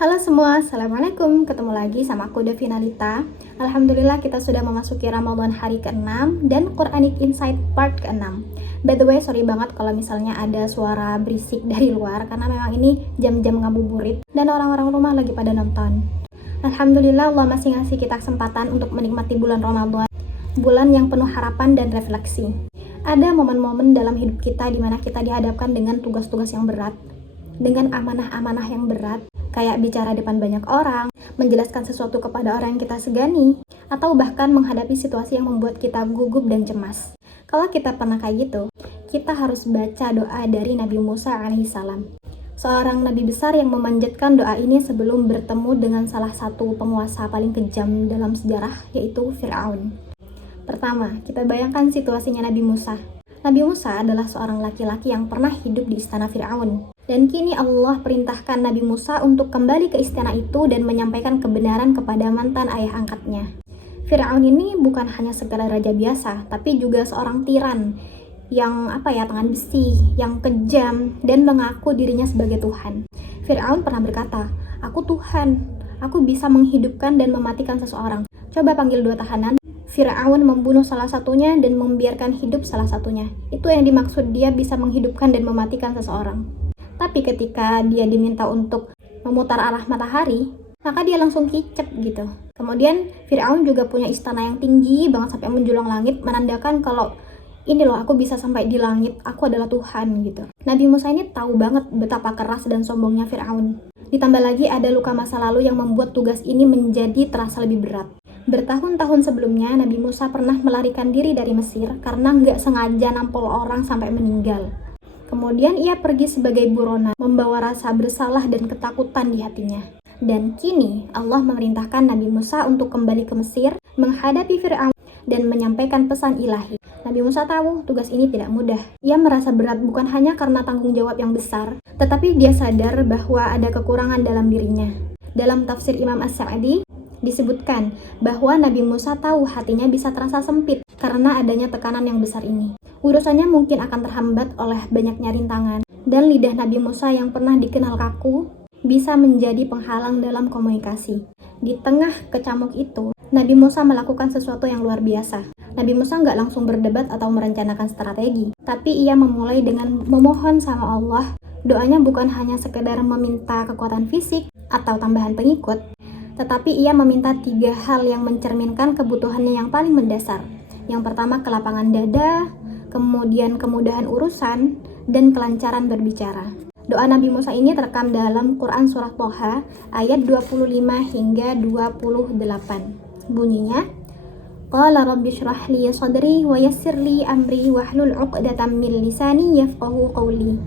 Halo semua, Assalamualaikum. Ketemu lagi sama aku Devina Lita. Alhamdulillah kita sudah memasuki Ramadan hari ke-6 dan Quranic Insight part ke-6. By the way, sorry banget kalau misalnya ada suara berisik dari luar, karena memang ini jam-jam ngabuburit dan orang-orang rumah lagi pada nonton. Alhamdulillah Allah masih ngasih kita kesempatan untuk menikmati bulan Ramadan, bulan yang penuh harapan dan refleksi. Ada momen-momen dalam hidup kita di mana kita dihadapkan dengan tugas-tugas yang berat, dengan amanah-amanah yang berat, kayak bicara depan banyak orang, menjelaskan sesuatu kepada orang yang kita segani, atau bahkan menghadapi situasi yang membuat kita gugup dan cemas. Kalau kita pernah kayak gitu, kita harus baca doa dari Nabi Musa alaihissalam. Seorang nabi besar yang memanjatkan doa ini sebelum bertemu dengan salah satu penguasa paling kejam dalam sejarah, yaitu Fir'aun. Pertama, kita bayangkan situasinya Nabi Musa. Nabi Musa adalah seorang laki-laki yang pernah hidup di istana Fir'aun. Dan kini Allah perintahkan Nabi Musa untuk kembali ke istana itu dan menyampaikan kebenaran kepada mantan ayah angkatnya. Fir'aun ini bukan hanya sekedar raja biasa, tapi juga seorang tiran yang tangan besi, yang kejam dan mengaku dirinya sebagai Tuhan. Fir'aun pernah berkata, "Aku Tuhan, aku bisa menghidupkan dan mematikan seseorang. Coba panggil 2 tahanan." Fir'aun membunuh salah satunya dan membiarkan hidup salah satunya. Itu yang dimaksud dia bisa menghidupkan dan mematikan seseorang. Tapi ketika dia diminta untuk memutar arah matahari, maka dia langsung kicep gitu. Kemudian Fir'aun juga punya istana yang tinggi banget sampai menjulang langit, menandakan kalau ini loh, aku bisa sampai di langit, aku adalah Tuhan gitu. Nabi Musa ini tahu banget betapa keras dan sombongnya Fir'aun. Ditambah lagi ada luka masa lalu yang membuat tugas ini menjadi terasa lebih berat. Bertahun-tahun sebelumnya, Nabi Musa pernah melarikan diri dari Mesir karena nggak sengaja nampol orang sampai meninggal. Kemudian ia pergi sebagai buronan, membawa rasa bersalah dan ketakutan di hatinya. Dan kini Allah memerintahkan Nabi Musa untuk kembali ke Mesir, menghadapi Fir'aun, dan menyampaikan pesan ilahi. Nabi Musa tahu tugas ini tidak mudah. Ia merasa berat bukan hanya karena tanggung jawab yang besar, tetapi dia sadar bahwa ada kekurangan dalam dirinya. Dalam tafsir Imam As-Sa'di, disebutkan bahwa Nabi Musa tahu hatinya bisa terasa sempit karena adanya tekanan yang besar ini. Urusannya mungkin akan terhambat oleh banyaknya rintangan, dan lidah Nabi Musa yang pernah dikenal kaku bisa menjadi penghalang dalam komunikasi. Di tengah kecamuk itu, Nabi Musa melakukan sesuatu yang luar biasa. Nabi Musa nggak langsung berdebat atau merencanakan strategi, tapi ia memulai dengan memohon sama Allah. Doanya bukan hanya sekedar meminta kekuatan fisik atau tambahan pengikut, tetapi ia meminta 3 hal yang mencerminkan kebutuhannya yang paling mendasar. Yang pertama, kelapangan dada, kemudian kemudahan urusan, dan kelancaran berbicara. Doa Nabi Musa ini terekam dalam Quran Surah Toha ayat 25 hingga 28. Bunyinya, Qala rabbi syrah li sadri wa yassir li amri wahlul 'uqdatam min lisani yafqahu qawli.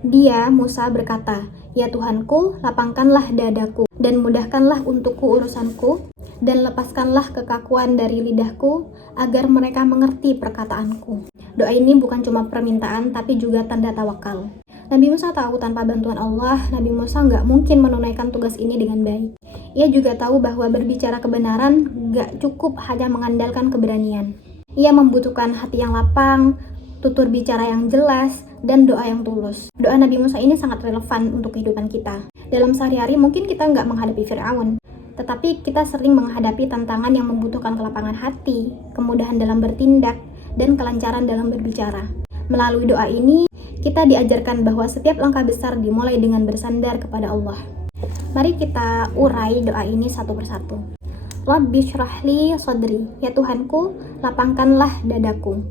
Dia, Musa, berkata, "Ya Tuhanku, lapangkanlah dadaku dan mudahkanlah untukku urusanku, dan lepaskanlah kekakuan dari lidahku agar mereka mengerti perkataanku." Doa ini bukan cuma permintaan tapi juga tanda tawakal. Nabi Musa tahu tanpa bantuan Allah, Nabi Musa nggak mungkin menunaikan tugas ini dengan baik. Ia juga tahu bahwa berbicara kebenaran nggak cukup hanya mengandalkan keberanian. Ia membutuhkan hati yang lapang, tutur bicara yang jelas, dan doa yang tulus. Doa Nabi Musa ini sangat relevan untuk kehidupan kita. Dalam sehari-hari mungkin kita nggak menghadapi Fir'aun, tetapi kita sering menghadapi tantangan yang membutuhkan kelapangan hati, kemudahan dalam bertindak, dan kelancaran dalam berbicara. Melalui doa ini, kita diajarkan bahwa setiap langkah besar dimulai dengan bersandar kepada Allah. Mari kita urai doa ini satu persatu. Rabbi syrahli sadri, ya Tuhanku, lapangkanlah dadaku.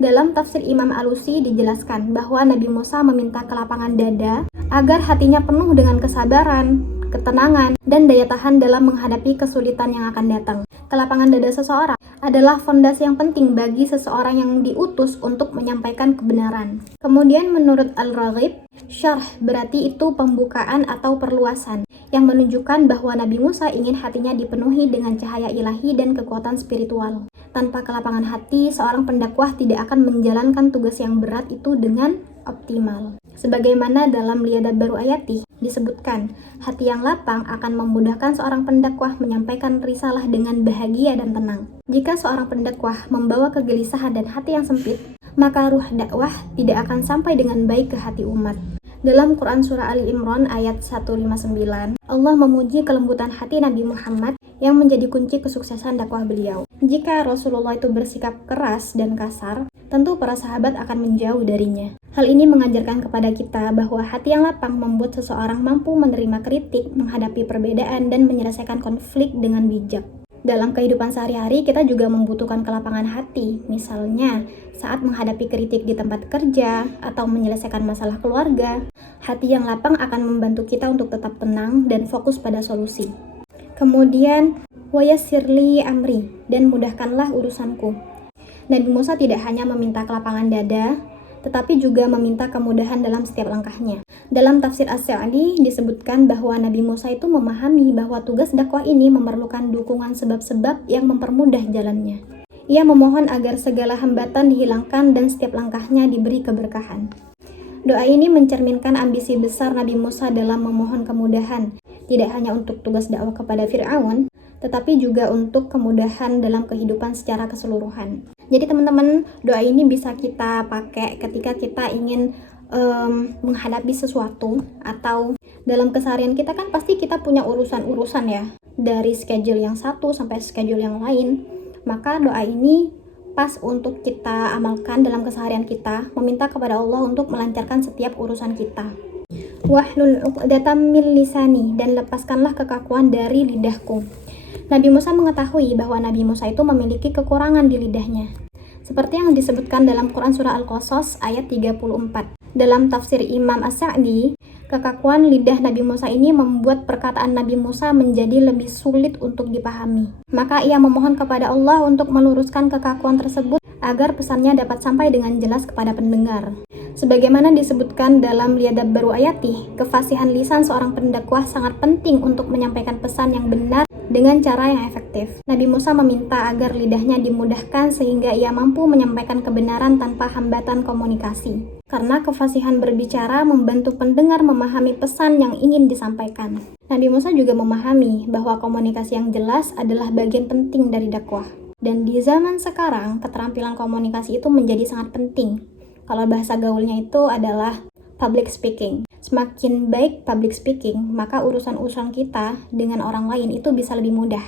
Dalam tafsir Imam Alusi dijelaskan bahwa Nabi Musa meminta kelapangan dada agar hatinya penuh dengan kesabaran, ketenangan, dan daya tahan dalam menghadapi kesulitan yang akan datang. Kelapangan dada seseorang adalah fondasi yang penting bagi seseorang yang diutus untuk menyampaikan kebenaran. Kemudian menurut Al-Raghib, syarh berarti itu pembukaan atau perluasan, yang menunjukkan bahwa Nabi Musa ingin hatinya dipenuhi dengan cahaya ilahi dan kekuatan spiritual. Tanpa kelapangan hati, seorang pendakwah tidak akan menjalankan tugas yang berat itu dengan optimal. Sebagaimana dalam Liadat Baru Ayati disebutkan, hati yang lapang akan memudahkan seorang pendakwah menyampaikan risalah dengan bahagia dan tenang. Jika seorang pendakwah membawa kegelisahan dan hati yang sempit, maka ruh dakwah tidak akan sampai dengan baik ke hati umat. Dalam Quran Surah Ali Imran ayat 159, Allah memuji kelembutan hati Nabi Muhammad yang menjadi kunci kesuksesan dakwah beliau. Jika Rasulullah itu bersikap keras dan kasar, tentu para sahabat akan menjauh darinya. Hal ini mengajarkan kepada kita bahwa hati yang lapang membuat seseorang mampu menerima kritik, menghadapi perbedaan, dan menyelesaikan konflik dengan bijak. Dalam kehidupan sehari-hari, kita juga membutuhkan kelapangan hati, misalnya saat menghadapi kritik di tempat kerja atau menyelesaikan masalah keluarga. Hati yang lapang akan membantu kita untuk tetap tenang dan fokus pada solusi. Kemudian, wayassirli amri, dan mudahkanlah urusanku. Nabi Musa tidak hanya meminta kelapangan dada, tetapi juga meminta kemudahan dalam setiap langkahnya. Dalam tafsir As-Sa'di disebutkan bahwa Nabi Musa itu memahami bahwa tugas dakwah ini memerlukan dukungan sebab-sebab yang mempermudah jalannya. Ia memohon agar segala hambatan dihilangkan dan setiap langkahnya diberi keberkahan. Doa ini mencerminkan ambisi besar Nabi Musa dalam memohon kemudahan, tidak hanya untuk tugas dakwah kepada Fir'aun, tetapi juga untuk kemudahan dalam kehidupan secara keseluruhan. Jadi teman-teman, doa ini bisa kita pakai ketika kita ingin menghadapi sesuatu, atau dalam keseharian kita kan pasti kita punya urusan-urusan ya, dari schedule yang satu sampai schedule yang lain. Maka doa ini pas untuk kita amalkan dalam keseharian kita, meminta kepada Allah untuk melancarkan setiap urusan kita. Wahlul 'uqdatam min lisani, dan lepaskanlah kekakuan dari lidahku. Nabi Musa mengetahui bahwa Nabi Musa itu memiliki kekurangan di lidahnya. Seperti yang disebutkan dalam Quran Surah Al-Qasas ayat 34. Dalam tafsir Imam As-Sa'di, kekakuan lidah Nabi Musa ini membuat perkataan Nabi Musa menjadi lebih sulit untuk dipahami. Maka ia memohon kepada Allah untuk meluruskan kekakuan tersebut agar pesannya dapat sampai dengan jelas kepada pendengar. Sebagaimana disebutkan dalam Liyadabbaru Ayati, kefasihan lisan seorang pendakwah sangat penting untuk menyampaikan pesan yang benar dengan cara yang efektif. Nabi Musa meminta agar lidahnya dimudahkan sehingga ia mampu menyampaikan kebenaran tanpa hambatan komunikasi. Karena kefasihan berbicara membantu pendengar memahami pesan yang ingin disampaikan. Nabi Musa juga memahami bahwa komunikasi yang jelas adalah bagian penting dari dakwah. Dan di zaman sekarang, keterampilan komunikasi itu menjadi sangat penting. Kalau bahasa gaulnya itu adalah public speaking. Semakin baik public speaking, maka urusan-urusan kita dengan orang lain itu bisa lebih mudah.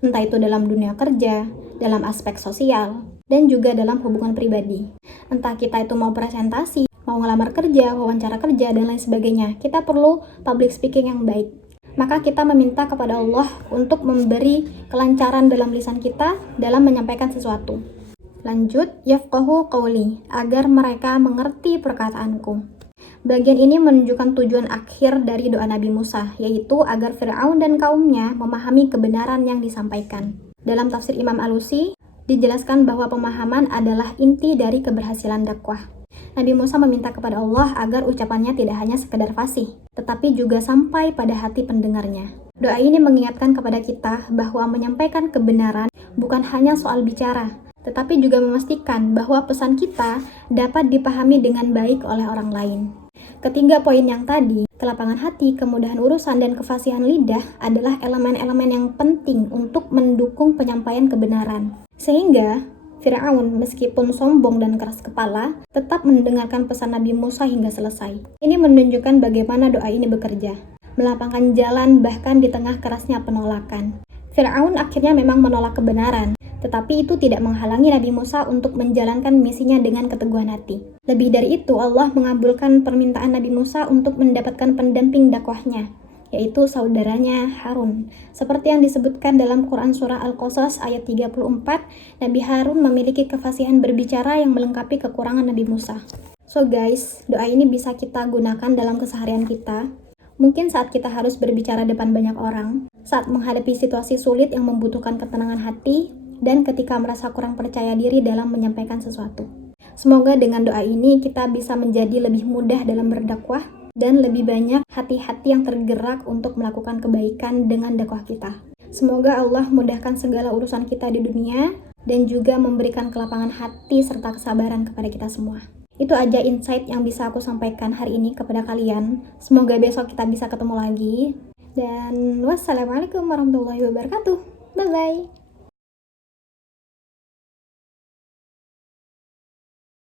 Entah itu dalam dunia kerja, dalam aspek sosial, dan juga dalam hubungan pribadi. Entah kita itu mau presentasi, mau ngelamar kerja, wawancara kerja, dan lain sebagainya. Kita perlu public speaking yang baik. Maka kita meminta kepada Allah untuk memberi kelancaran dalam lisan kita dalam menyampaikan sesuatu. Lanjut, yafqahu qawli, agar mereka mengerti perkataanku. Bagian ini menunjukkan tujuan akhir dari doa Nabi Musa, yaitu agar Fir'aun dan kaumnya memahami kebenaran yang disampaikan. Dalam tafsir Imam Alusi, dijelaskan bahwa pemahaman adalah inti dari keberhasilan dakwah. Nabi Musa meminta kepada Allah agar ucapannya tidak hanya sekedar fasih, tetapi juga sampai pada hati pendengarnya. Doa ini mengingatkan kepada kita bahwa menyampaikan kebenaran bukan hanya soal bicara, tetapi juga memastikan bahwa pesan kita dapat dipahami dengan baik oleh orang lain. Ketiga poin yang tadi, kelapangan hati, kemudahan urusan, dan kefasihan lidah adalah elemen-elemen yang penting untuk mendukung penyampaian kebenaran. Sehingga, Fir'aun meskipun sombong dan keras kepala, tetap mendengarkan pesan Nabi Musa hingga selesai. Ini menunjukkan bagaimana doa ini bekerja, melapangkan jalan bahkan di tengah kerasnya penolakan. Fir'aun akhirnya memang menolak kebenaran, tetapi itu tidak menghalangi Nabi Musa untuk menjalankan misinya dengan keteguhan hati. Lebih dari itu, Allah mengabulkan permintaan Nabi Musa untuk mendapatkan pendamping dakwahnya, yaitu saudaranya Harun. Seperti yang disebutkan dalam Quran Surah Al-Qasas ayat 34, Nabi Harun memiliki kefasihan berbicara yang melengkapi kekurangan Nabi Musa. So guys, doa ini bisa kita gunakan dalam keseharian kita. Mungkin saat kita harus berbicara depan banyak orang, saat menghadapi situasi sulit yang membutuhkan ketenangan hati, dan ketika merasa kurang percaya diri dalam menyampaikan sesuatu. Semoga dengan doa ini kita bisa menjadi lebih mudah dalam berdakwah dan lebih banyak hati-hati yang tergerak untuk melakukan kebaikan dengan dakwah kita. Semoga Allah mudahkan segala urusan kita di dunia dan juga memberikan kelapangan hati serta kesabaran kepada kita semua. Itu aja insight yang bisa aku sampaikan hari ini kepada kalian. Semoga besok kita bisa ketemu lagi. Dan wassalamualaikum warahmatullahi wabarakatuh. Bye-bye.